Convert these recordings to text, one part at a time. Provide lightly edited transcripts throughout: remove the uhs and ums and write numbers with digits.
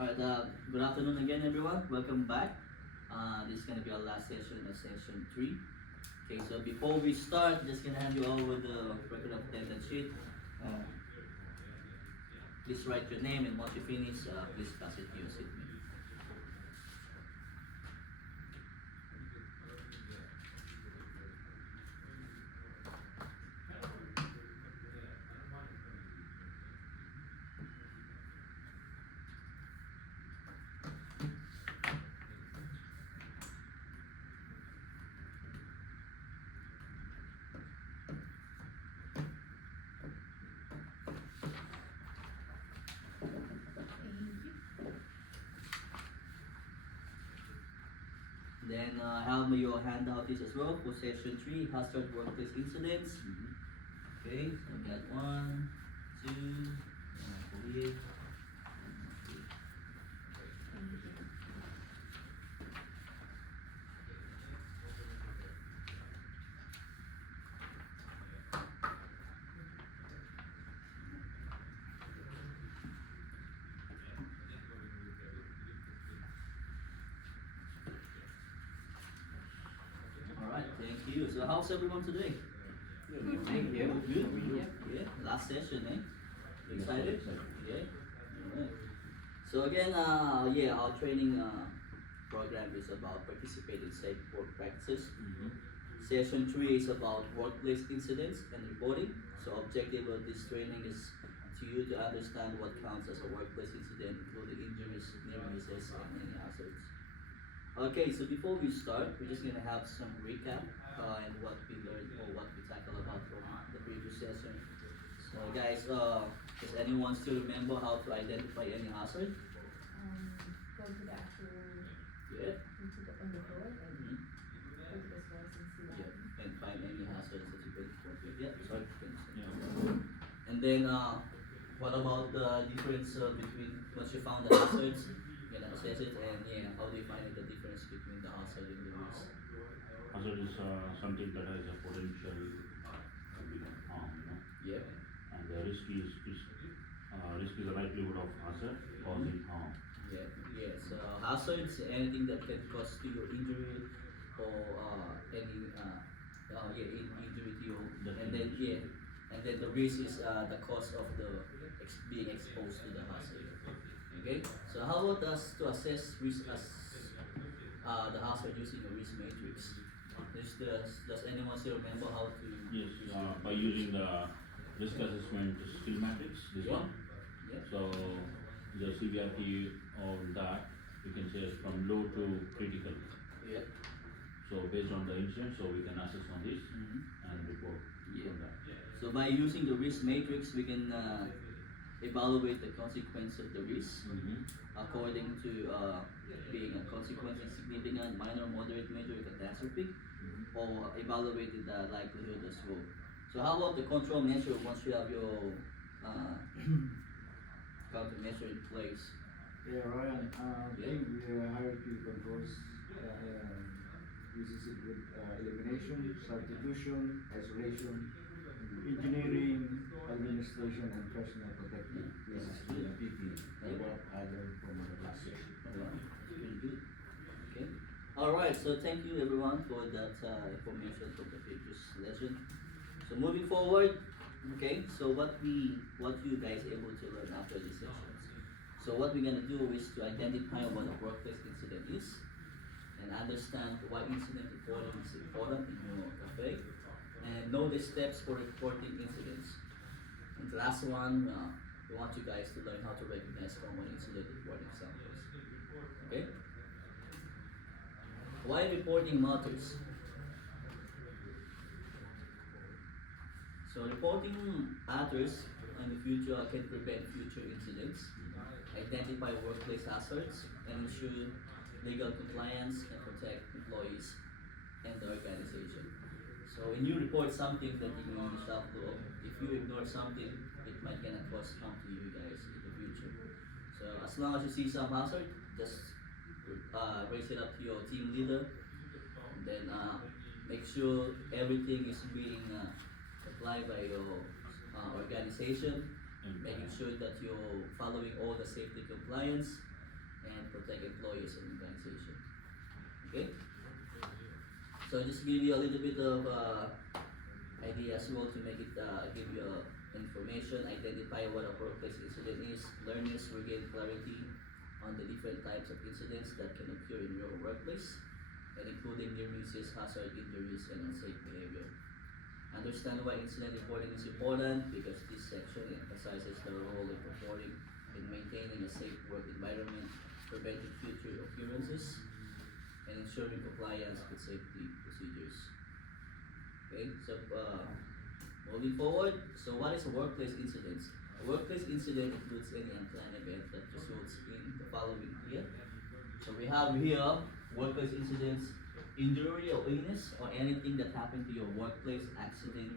Alright, good afternoon again, everyone. Welcome back. This is gonna be our last session of session 3. Okay, so before we start, just gonna hand you over the record of attendance sheet. Uh, please write your name, and once you finish, please pass it to your seatmate. Then have your handout this as well for session 3, hazard workplace incidents. Okay, so we got 1, 2, 3. Alright, thank you. So how's everyone today? Good, thank you. Good? Yeah, last session, eh? Excited? Yeah. Alright. So again, our training program is about participating in safe work practices. Session 3 is about workplace incidents and reporting. So objective of this training is to you to understand what counts as a workplace incident, including injuries, near misses, and any hazards. Okay, so before we start, we're just gonna have some recap and what we learned or what we tackled about from the previous session. So guys, does anyone still remember how to identify any hazard? Go to the actual, Yeah. on the floor and Mhm. go to the source and see that. Yeah, and find any hazards that you can report with. Yeah, sorry. Yeah. And then, what about the difference between once you found the hazards, you can assess it, and how do you find the difference between the hazard and the risk? Hazard is something that has a potential harm, Yep. and the risk is a likelihood of hazard causing harm. Yeah. Yeah. So hazards, anything that can cause to your injury or any injury to you, and then and then the risk is the cause of the being exposed to the hazard. Okay. So how about us to assess risk as the hazard using a risk matrix? Does anyone still remember how to? Yes, use by using the risk assessment skill matrix, this Yeah. one. Yeah. So the severity of that, you can say from low to critical. Yeah. So based on the incident, so we can assess on this Mhm. and report Yeah. on that. So by using the risk matrix, we can evaluate the consequence of the risk according to being a consequence is significant, minor, moderate, major, catastrophic, or evaluated the likelihood as well. So how about the control measure once you have your countermeasure in place? Yeah, Ryan, Yeah. I think we hierarchy controls uses it with elimination, substitution, isolation, engineering, administration, and personal protective. This is the PP, what I learned from the last session. Alright, pretty good. Okay. Alright, so thank you everyone for that information from the previous lesson. So moving forward, okay, so what you guys able to learn after these sessions. So what we're gonna do is to identify what a workplace incident is and understand why incident reporting is important in your cafe and know the steps for reporting incidents. And the last one, we want you guys to learn how to recognize common incident reporting examples. Okay? Why reporting matters? So reporting matters in the future can prevent future incidents, identify workplace hazards, and ensure legal compliance and protect employees and the organization. So when you report something that you yourself do, if you ignore something, it might gonna cause harm to you guys in the future. So as long as you see some hazard, just raise it up to your team leader, and then make sure everything is being applied by your organization, And making sure that you're following all the safety compliance, and protect employees and organization. Okay? So just give you a little bit of idea as well to make it give you information, identify what a workplace incident is. Learners will gain clarity on the different types of incidents that can occur in your workplace, and including near misses, hazard, injuries, and unsafe behavior. Understand why incident reporting is important, because this section emphasizes the role of reporting in maintaining a safe work environment, preventing future occurrences, and ensuring compliance with safety procedures. Okay, so moving forward, so what is a workplace incident? A workplace incident includes any unplanned event that results in the following here. So we have here workplace incidents, injury or illness, or anything that happened to your workplace, accident,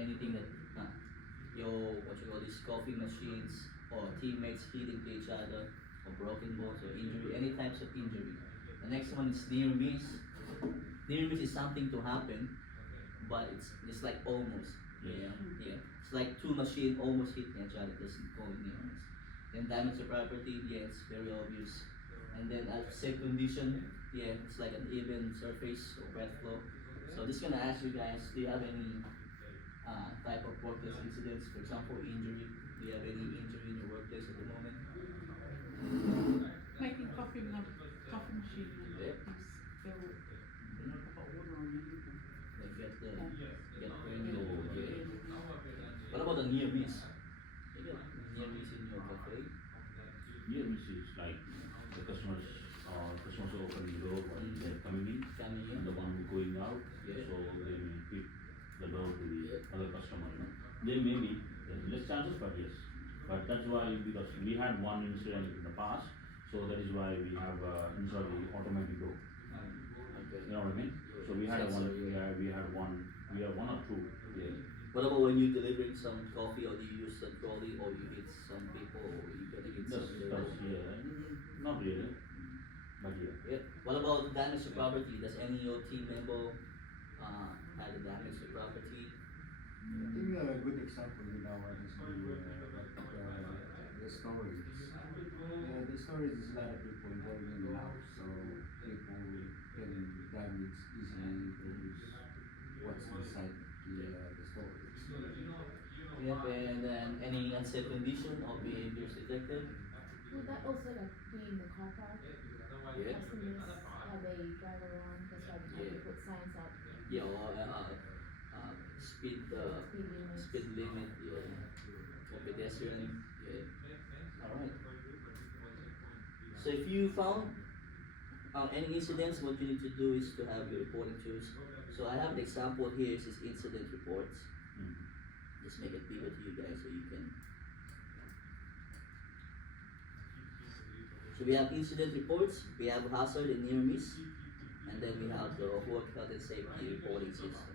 anything that your what you call these coffee machines or teammates hitting to each other, or broken bones or injury, any types of injury. The next one is near miss. Near miss is something to happen, but it's like almost. Yes. Yeah. It's like two machines almost hitting each other. That's called near miss. Then damage to property, yeah, it's very obvious. And then safe condition, yeah, it's like an even surface or wet flow. So just gonna ask you guys, do you have any type of workplace incidents? For example, injury. Do you have any injury in your workplace at the moment? Making coffee with a coffee machine and Yep. there were Like get burned Yeah. or yeah. What about the near miss? You get near miss in your cafe? Here we see it's like the customers open the door while they're coming in, Coming and in? the one going out, Yeah. so they may hit the door to the Yeah. other customer, you know. There may be, there's less chances, but yes. But that's why, because we had one incident in the past, so that is why we have instead of the automatic door. Okay. You know what I mean? So we had Sensor, yeah. we have one or two. Yeah. What about when you're delivering some coffee, or do you use a trolley, or you hit some people, or you gonna hit some That's yeah, not really, but yeah. Yeah. What about damage to property? Does any of your team member had a damage to property? I think a good example in our is the storage. The storage is a lot of people going in and out, so people can damage easily produce what's inside the storage. Yep. And then any unsafe condition or behaviors detected? Would that also like be in the car park? Yeah. Customers, how they drive around, that's why they Yeah. put signs up, Yeah. Or speed speed limits. limit. Yeah. Or pedestrian. Yeah. All right. So if you found any incidents, what you need to do is to have your reporting tools. So I have an example here. This is incident reports. Mm. Just make it bigger to you guys so you can. So we have incident reports, we have hazard and near miss, and then we have the work health and safety reporting system.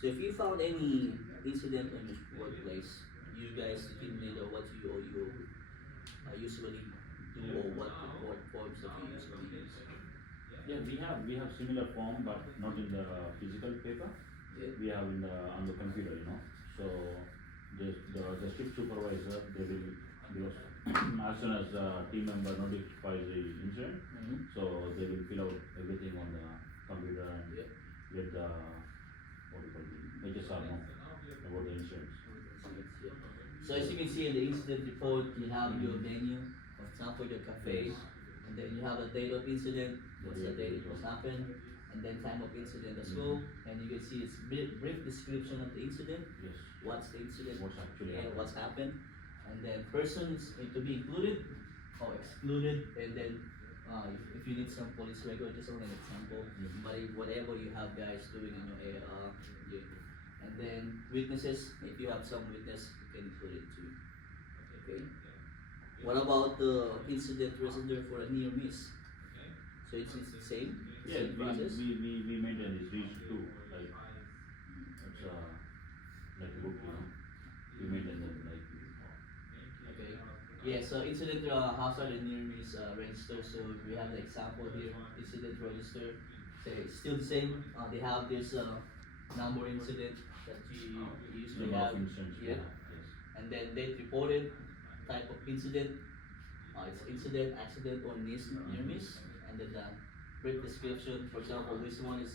So if you found any incident in your workplace, you guys, the team leader, what you usually do, or what report forms that you usually use. Yeah, we have similar form, but not in the physical paper. Yeah. We have in the on the computer, you know. So the shift supervisor, they will, because as soon as the team member notifies the incident, Mm-hmm. so they will fill out everything on the computer and Yeah. get the what do you call it, HSR know about the incidents. So as you can see in the incident report, you have your venue, for example, your cafe, and then you have a date of incident, what's the date it was happened, and then time of incident as well, and you can see it's brief description of the incident, Yes. what's the incident, What's actually and happened. what's happened, and then persons need to be included or excluded, and then if you need some police record, just only an example, Mhm. but whatever you have guys doing in your AR, yeah. And then witnesses, if you have some witness, you can include it too. Okay. What about the incident procedure for a near miss? So it's the same, Yeah, same process. we maintain this reach too, like it's like a book, you know. We maintain them like. Okay. Yeah, so incident hazard and near miss register. So we have the example here, incident register. So it's still the same. They have this number incident that you usually Number have. of incidents, Yeah. yes. And then date reported, type of incident, It's incident, accident, or near miss, and then the brief description. For example, this one is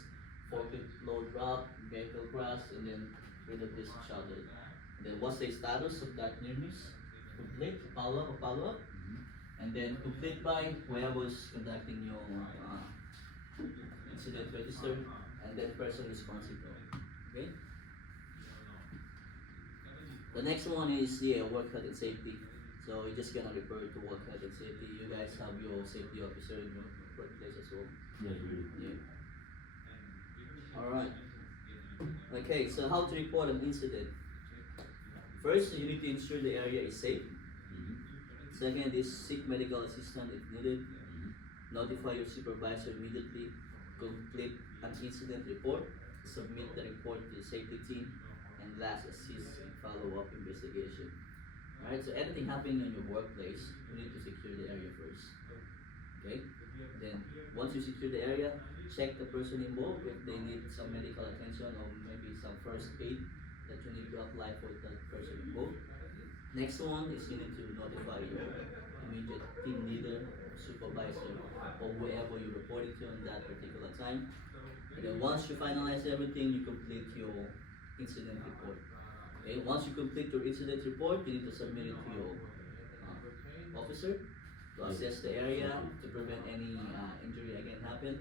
forklift load drop, vehicle crash, and then with the disc shattered. And then what's the status of that near miss? Complete, follow up, and then complete by whoever's conducting your incident register, and then person responsible. Okay. The next one is work health and safety. So we're just gonna refer to work health and safety. You guys have your safety officer in your workplace as well. Yes, we do. Yeah. Alright. Okay, so how to report an incident? First, you need to ensure the area is safe. Mhm. Second is seek medical assistance if needed. Mhm. Notify your supervisor immediately. Complete an incident report. Submit the report to the safety team. And last, assist in follow-up investigation. Alright, so anything happening in your workplace, you need to secure the area first. Okay? Then, once you secure the area, check the person involved if they need some medical attention or maybe some first aid that you need to apply for that person involved. Next one is you need to notify your immediate team leader, supervisor, or whoever you're reporting to on that particular time. And then once you finalize everything, you complete your incident report. Okay, once you complete your incident report, you need to submit it to your officer to assess the area to prevent any injury again happen,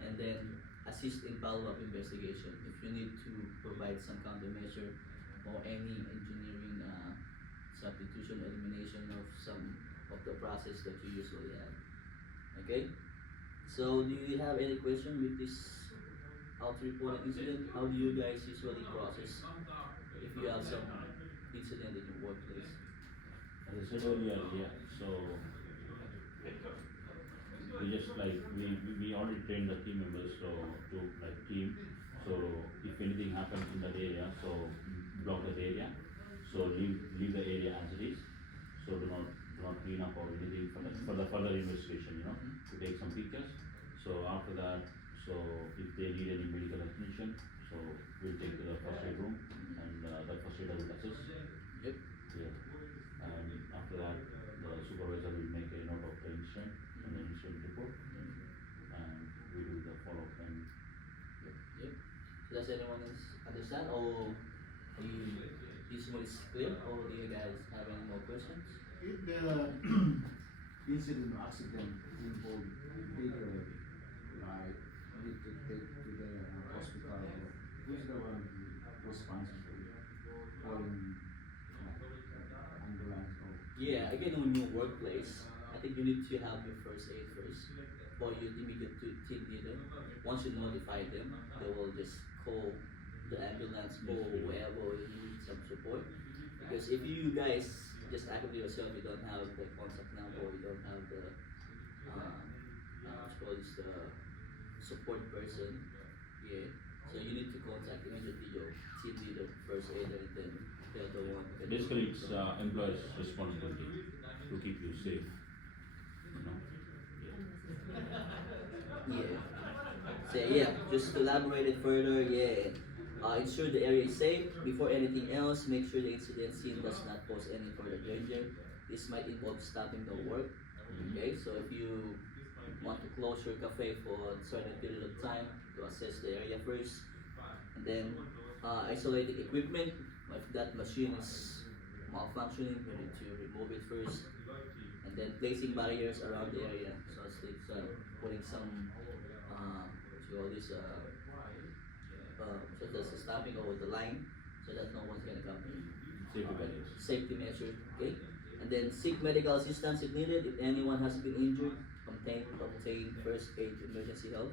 and then assist in follow-up investigation if you need to provide some countermeasure or any engineering substitution elimination of some of the process that you usually have. Okay, so do you have any question with this how to report an incident? How do you guys usually process if you have some incident in your workplace? As I said earlier, yeah, so we just like, we already trained the team members, so to like team, so if anything happens in that area, so block that area, so leave the area as it is, so do not clean up or anything for the further investigation, to take some pictures. So after that, so if they need any medical attention, so we'll take to the first aid room, and the first aider will assist. Yep. Yeah. And after that, the supervisor will make a note of the incident and the incident report, and we do the follow-up and Yep. Does anyone else understand, or this one is clear, or do you guys have any more questions? If the incident or accident involved bigger, like need to take to the hospital, who's the one responsible for ambulance or? Yeah, again, on your workplace, I think you need to have your first aid first, or your immediate team leader. Once you notify them, they will just call the ambulance or whoever you need some support. Because if you guys just act with yourself, you don't have the contact number, you don't have the support person, yeah. So you need to contact immediately your team leader, first aider, and then they're the one. who can- basically it's employer's responsibility to keep you safe, Yeah. So yeah, just to elaborate it further, ensure the area is safe. Before anything else, make sure the incident scene does not pose any further danger. This might involve stopping the work. Okay, so if you want to close your cafe for a certain period of time, to assess the area first, and then isolating equipment. If that machine is malfunctioning, you need to remove it first, and then placing barriers around the area. So it's putting some such as stopping over the line, so that no one's gonna come in. safety barriers. Safety measure, okay? And then seek medical assistance if needed. If anyone has been injured, obtain first aid emergency help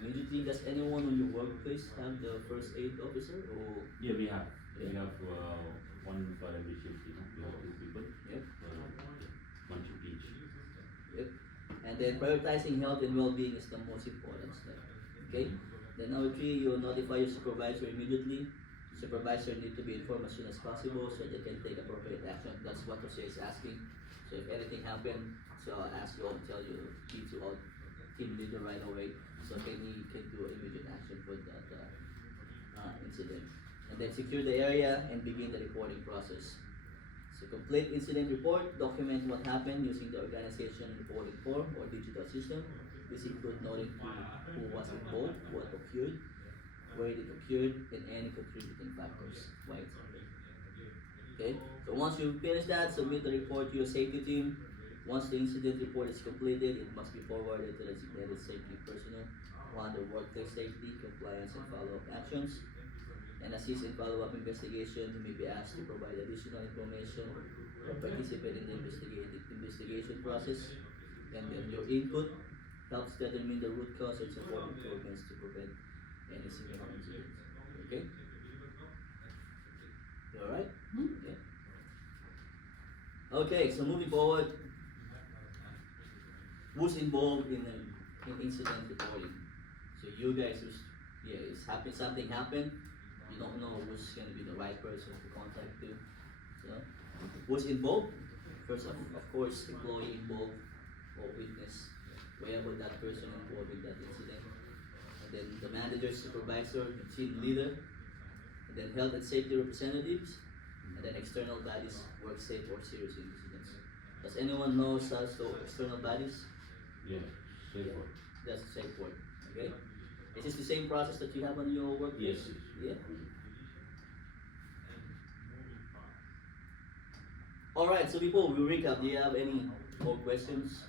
immediately. Does anyone on your workplace have the first aid officer, or? Yeah, we have one for every shift, we have 2 people, Yep. one shift each. Yep. And then prioritizing health and well-being is the most important step. Okay? Then number 3, you notify your supervisor immediately. Supervisor need to be informed as soon as possible so they can take appropriate action. That's what Jose is asking. So if anything happened, so I'll ask you all, tell you, team leader right away, so he can do immediate action for that incident. And then secure the area and begin the reporting process. So complete incident report, document what happened using the organization reporting form or digital system. This includes noting who was involved, what occurred, where it occurred, and any contributing factors. Why it's happening. Okay, so once you finish that, submit the report to your safety team. Once the incident report is completed, it must be forwarded to the designated safety personnel who handle workplace safety, compliance, and follow-up actions. And assist in follow-up investigation, you may be asked to provide additional information or participate in the investigation process. And then your input helps determine the root cause and support improvements to prevent any similar incidents. Okay? You alright? Yeah. Okay, so moving forward, who's involved in incident reporting? So you guys something happened, you don't know who's gonna be the right person to contact you. So who's involved? First of course, employee involved or witness, wherever that person involved in that incident. And then the manager, supervisor, the team leader, and then health and safety representatives, and then external bodies, work safe or serious incidents. Does anyone know such external bodies? Yeah, safe word. That's the safe word. Okay. Is this the same process that you have on your workplace? Yes. Yeah. All right. So before we recap, do you have any more questions?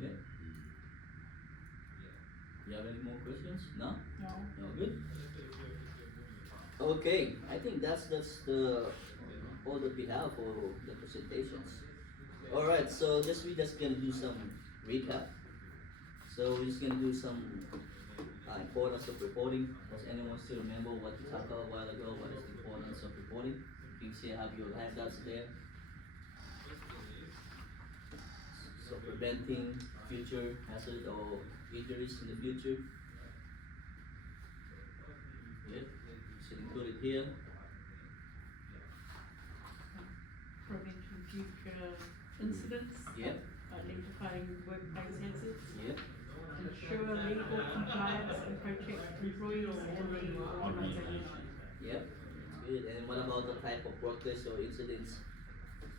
Yeah. You have any more questions? No. No. No. Good. Okay. I think that's the all that we have for the presentations. All right. So we're just gonna do some recap. So we're just gonna do some importance of reporting. Does anyone still remember what we talked about a while ago? What is the importance of reporting? You can see I have your handouts there. So preventing future hazard or injuries in the future. Yeah, it's included here. Preventing future incidents. Yep. Identifying workplace hazards. Yeah. Ensure legal compliance and protect employees and the organization. Yep. Good. And what about the type of workplace or incidents?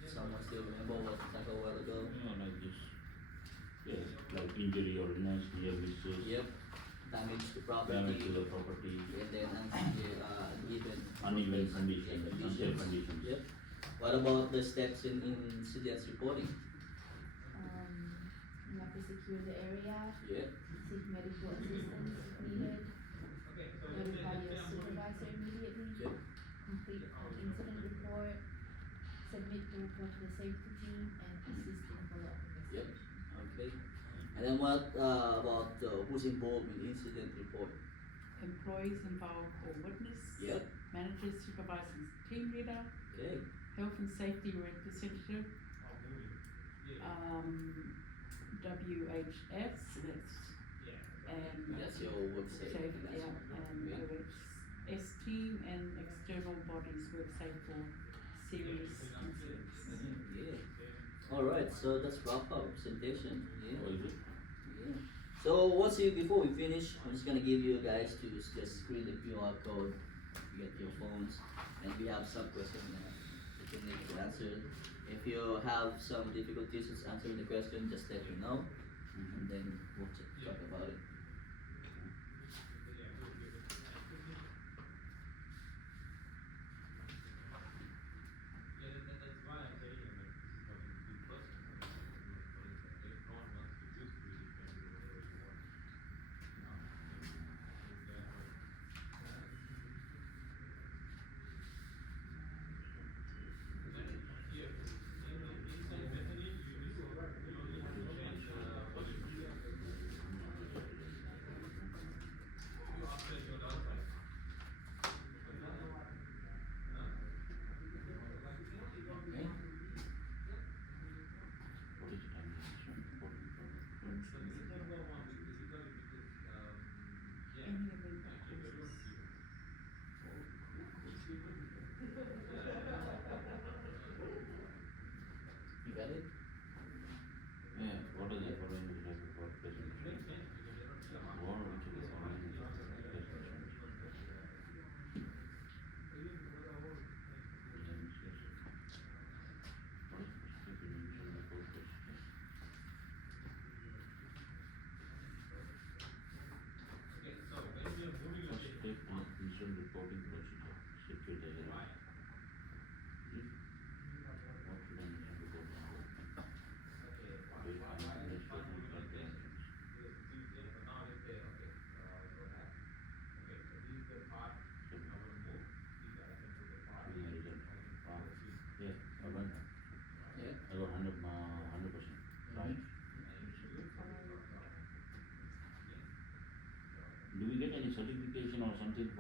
Someone still remember what we talked about a while ago? Like this. Yeah, like injury or illness, near misses. Yep. Damage to property. Damage to the property. And then Uneven conditions, yeah, unsafe conditions. Yep. What about the steps in incidents reporting? You have to secure the area, Yeah. seek medical assistance if needed, notify your supervisor immediately, Yep. complete an incident report, submit the report to the safety team, and assist in follow-up Yep. investigation. Okay. And then what about who's involved in incident report? Employees involved or witness. Yep. Managers, supervisors, team leader, Okay. health and safety representative. WHS, and That's your work safety. safe, That's yeah, and great. OHS team and external bodies work safe for serious incidents. Yeah. All right. So that's wrap up presentation. Yeah. Oh, is it? Yeah. So before we finish, I'm just gonna give you guys to just screen the QR code. You get your phones, and we have some questions you can need to answer. If you have some difficulties with answering the question, just let me know, and then we'll talk about it.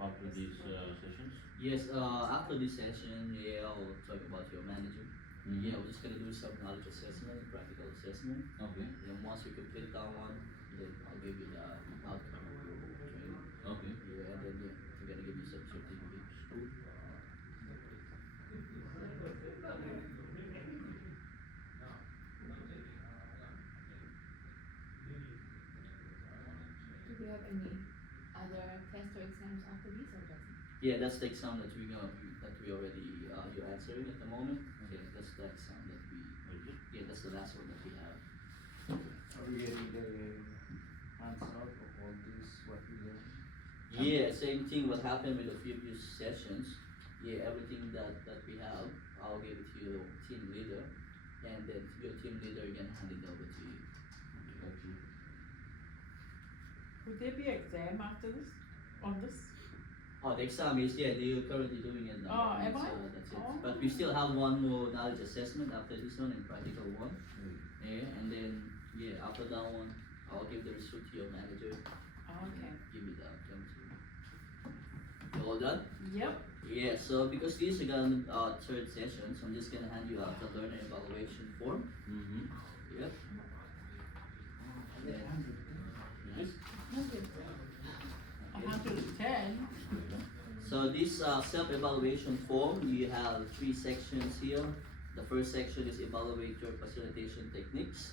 after these sessions? Yes, after this session, yeah, I'll talk about your manager. Mhm. Yeah, we're just gonna do some knowledge assessment, practical assessment. Okay. Then once we complete that one, then I'll give you the outcome of your training. Okay. Yeah, and then yeah, we're gonna give you some certificates. Cool. Do we have any other tests or exams after this or that's it? Yeah, that's the exam that we already you're answering at the moment. Yeah, that's the exam that we. Yeah, that's the last one that we have. Are we getting the answer of all this, what we learned? Yeah, same thing. What happened with the previous sessions? Yeah, everything that we have, I'll give it to your team leader, and then your team leader can hand it over to you. Okay. Would there be exam after this, on this? Oh, the exam is they're currently doing it now. Oh, am I? So that's it. Oh. But we still have one more knowledge assessment after this one and practical one. Yeah, and then after that one, I'll give the result to your manager. Oh, okay. Give me the outcome too. You all done? Yep. Yeah. So because this is gonna third session, so I'm just gonna hand you out the learner evaluation form. Mm-hmm. Yep. And then, Yes. 110. so this self-evaluation form, you have 3 sections here. The first section is evaluate your facilitation techniques.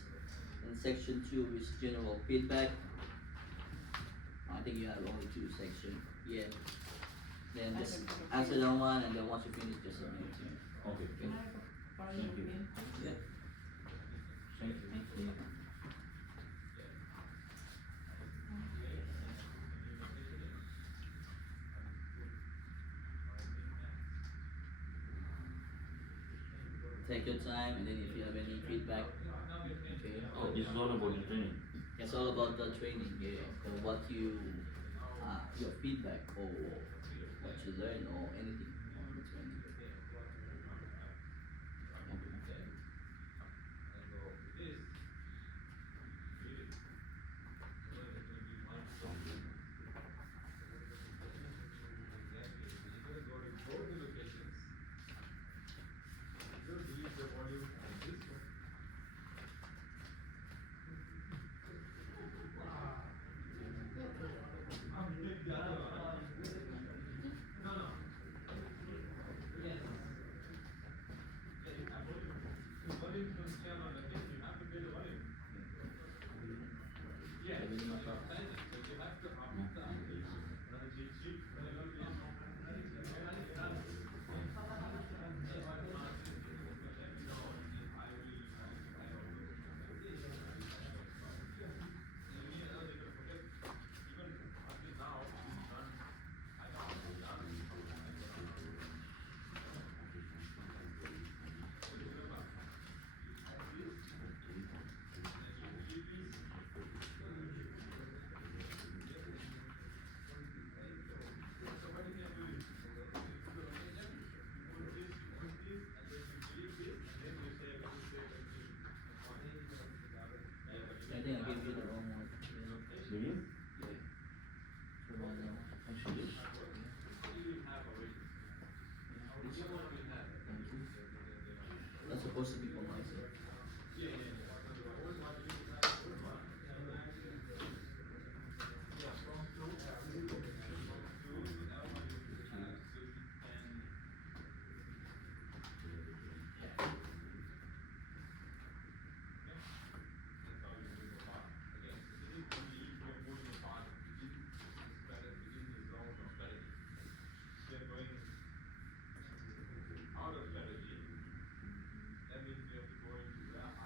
And section 2 is general feedback. I think you have only 2 sections. Yeah. Then just answer that one, and then once you finish, just submit it to me. Okay. Can I borrow your Thank you. pen? Yeah. Thank you. Thank you. Take your time, and then if you have any feedback, okay. Oh, this is all about the training. It's all about the training, yeah. Or what you, your feedback, or what you learn, or anything on the training. I think I gave you the wrong one. Do you? Yeah. The wrong one. Actually, yes. That's supposed to be for myself.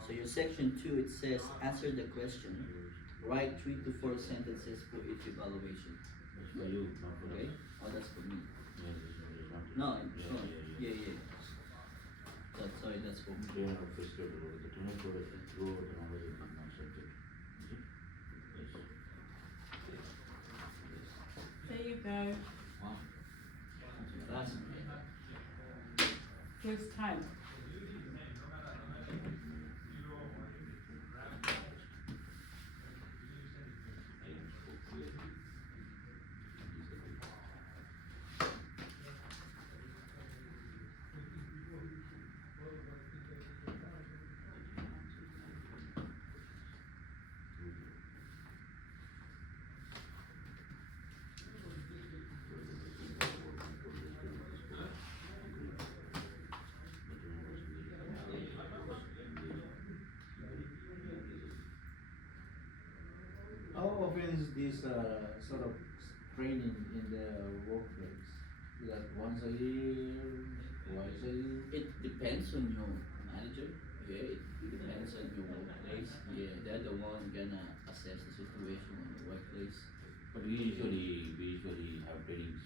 So your section 2, it says answer the question. Write 3 to 4 sentences for each evaluation. That's for you, not for Okay? us. Oh, that's for me. Yeah, this one is not. No, Yeah, no. yeah, yeah. Yeah. That's sorry, that's for me. They are frustrated over the training for it, go over the knowledge of the subject. Is it? Yes. There you go. Wow. That's First time. experience this sort of training in the workplace? Is that once a year, twice a year? It depends on your manager. Yeah, it depends on your workplace. Yeah, they're the one gonna assess the situation in the workplace. But we usually have trainings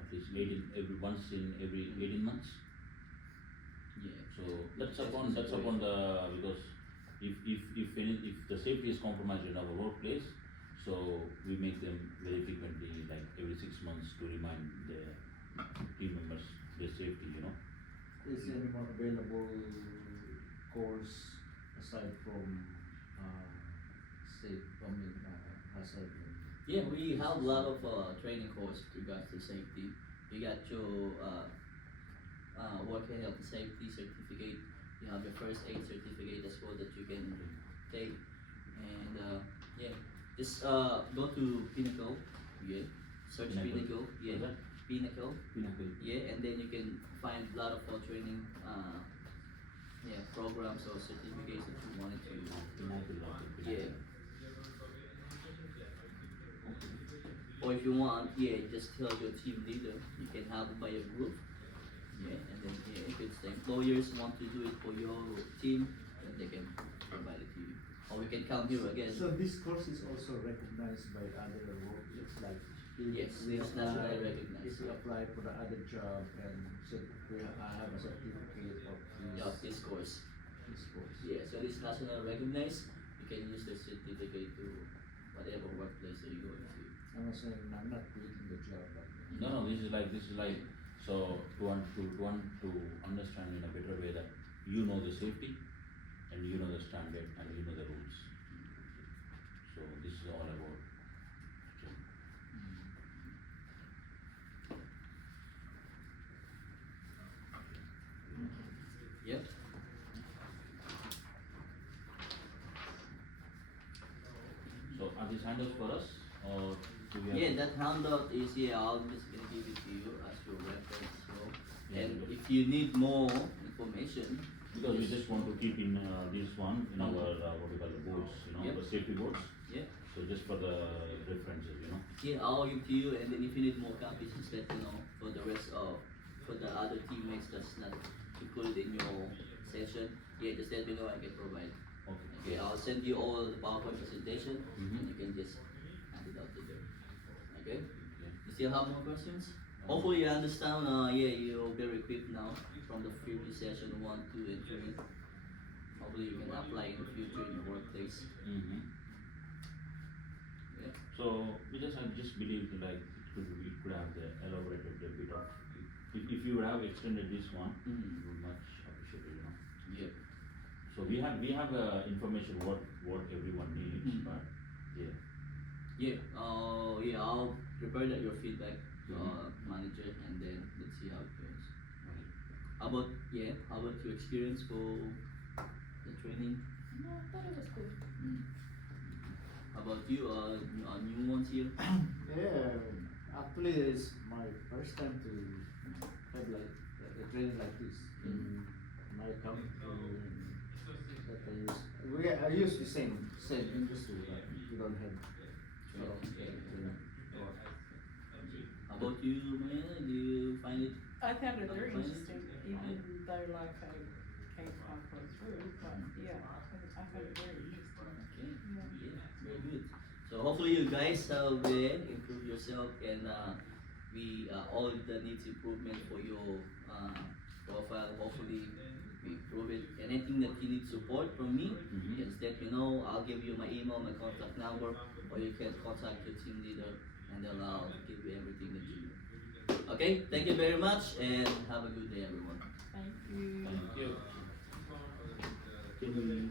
at least 18 once in every 18 months. Yeah. So that's upon the, because if the safety is compromised in our workplace, so we make them very frequently, like every 6 months, to remind the team members their safety, you know. Is there any more available course aside from hazard? Yeah, we have a lot of training course with regards to safety. You got your work health and safety certificate. You have your first aid certificate as well that you can take. And yeah, just go to Pinnacle. Yeah, search Pinnacle. Yeah, What's that? Pinnacle. Pinnacle. Yeah, and then you can find a lot of training. Yeah, programs or certificates that you wanted to. Pinnacle, okay, Yeah. Pinnacle. Or if you want, yeah, just tell your team leader. You can have it by a group. Yeah, and then yeah, if it's the employers want to do it for your team, then they can provide it to you. Or we can come here again. So this course is also recognized by other workplaces, like Yes, we it's apply, nationally recognized. if we apply for the other job and I have a certificate of Yeah, this course. this course. Yeah, so it's national recognized. You can use the certificate to whatever workplace that you go into. I'm not saying I'm not quitting the job, but No, this is like so to understand in a better way that you know the safety and you know the standard and you know the rules. So this is all about. Yep. So are these handles for us or do we have? Yeah, that handout is I'll just gonna give it to you as your reference. So, Yeah, and because- if you need more information, Because we just want to keep in this one in our what we call the boards, you know, Yep. the safety boards. yeah, So just for the references, you know. yeah, I'll give to you, and then if you need more copies, just let me know for the rest of for the other teammates that's not included in your session. Yeah, just let me know. I can provide. Okay. Okay, I'll send you all the PowerPoint presentation, and Mhm. you can just hand it out to them. Okay. Yeah. You still have more questions? Hopefully you understand. Yeah, you're very equipped now from the previous session 1, 2, and 3. Hopefully you can apply in the future in your workplace. Mm-hmm. Yeah. So I just believe like we could have the elaborated a bit of if you would have extended this one, Mm. it would much appreciated, you know. Yeah. So we have information what everyone needs, Mm. but yeah. Yeah. Yeah. I'll prepare that your feedback to Mhm. our manager, and then let's see how it goes. How about your experience for the training? No, I thought it was good. Mm. How about you? New ones here. yeah, actually it's my first time to have like a training like this in my company that I use. I use the same industry, but we don't have sort of training. How about you, Maya? Do you find it? I found it very Fine. interesting, even though like I came halfway through, but yeah, I found it very interesting. Okay. Yeah. Yeah, very good. So hopefully you guys have improve yourself, and we all that needs improvement for your profile. Hopefully we improve it. Anything that you need support from me, Mhm. just let me know. I'll give you my email, my contact number, or you can contact your team leader, and then I'll give you everything that you need. Okay, thank you very much, and have a good day, everyone. Thank you. Thank you. Can we